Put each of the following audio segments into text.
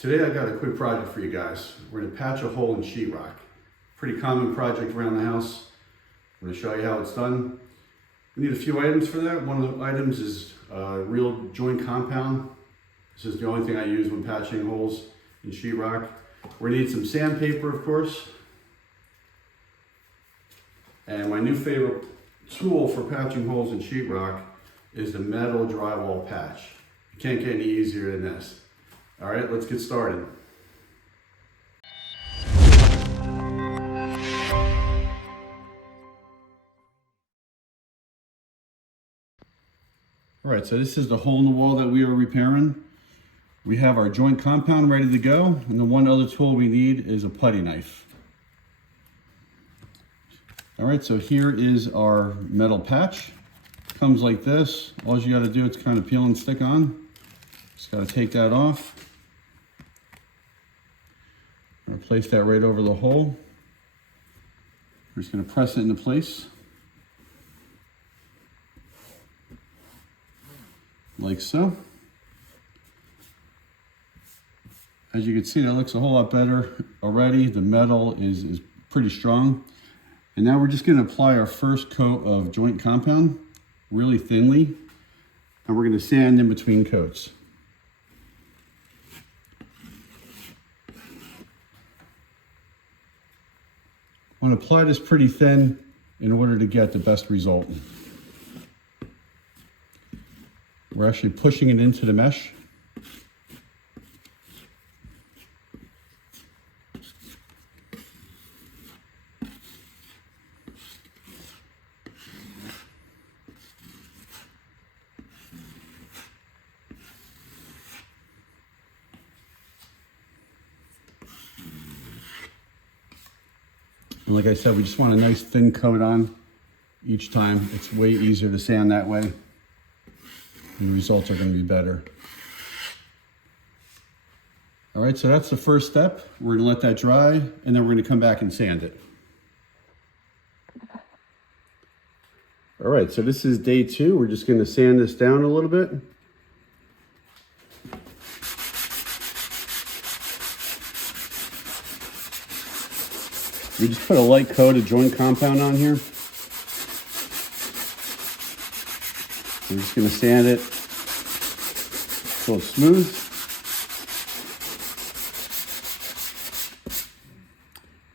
Today I got a quick project for you guys. We're going to patch a hole in sheetrock. Pretty common project around the house. I'm going to show you how it's done. We need a few items for that. One of the items is real joint compound. This is the only thing I use when patching holes in sheetrock. We're going to need some sandpaper, of course. And my new favorite tool for patching holes in sheetrock is the metal drywall patch. You can't get any easier than this. All right, let's get started. All right, so this is the hole in the wall that we are repairing. We have our joint compound ready to go, and the one other tool we need is a putty knife. All right, so here is our metal patch. Comes like this. All you gotta do is kind of peel and stick on. Just gotta take that off. I'm gonna place that right over the hole. We're just gonna press it into place. Like so. As you can see, that looks a whole lot better already. The metal is pretty strong. And now we're just gonna apply our first coat of joint compound really thinly. And we're gonna sand in between coats. I want to apply this pretty thin in order to get the best result. We're actually pushing it into the mesh. And like I said, we just want a nice thin coat on each time. It's way easier to sand that way. And the results are going to be better. All right, so that's the first step. We're going to let that dry, and then we're going to come back and sand it. All right, so this is day 2. We're just going to sand this down a little bit. We just put a light coat of joint compound on here. We're just going to sand it so it's smooth.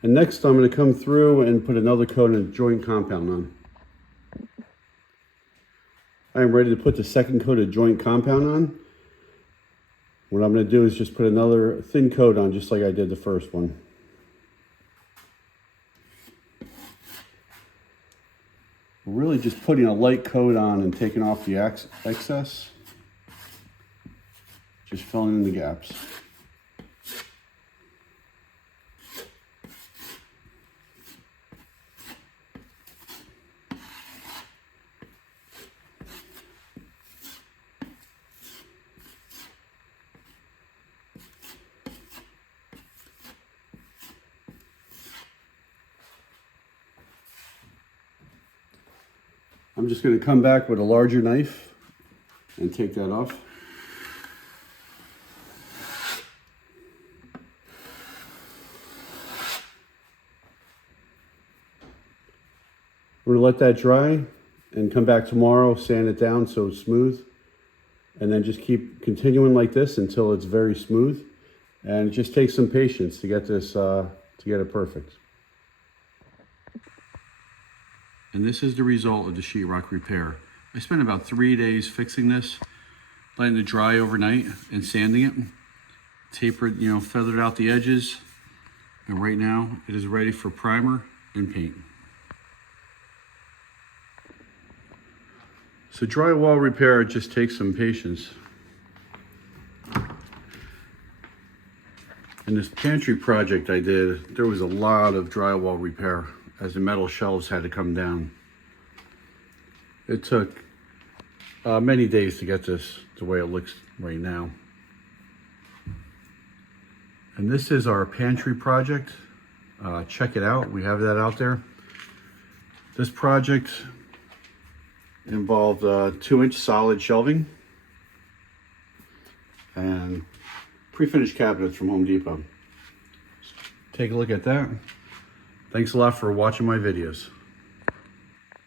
And next I'm going to come through and put another coat of joint compound on. I am ready to put the second coat of joint compound on. What I'm going to do is just put another thin coat on just like I did the first one. We're really just putting a light coat on and taking off the excess. Just filling in the gaps. I'm just going to come back with a larger knife and take that off. We're going to let that dry and come back tomorrow, sand it down so it's smooth, and then just keep continuing like this until it's very smooth. And it just takes some patience to get this, to get it perfect. And this is the result of the sheetrock repair. I spent about 3 days fixing this, letting it dry overnight and sanding it. Tapered, feathered out the edges. And right now it is ready for primer and paint. So drywall repair just takes some patience. In this pantry project I did, there was a lot of drywall repair as the metal shelves had to come down. It took many days to get this the way it looks right now. And this is our pantry project. Check it out, we have that out there. This project involved 2-inch solid shelving and pre-finished cabinets from Home Depot. Take a look at that. Thanks a lot for watching my videos.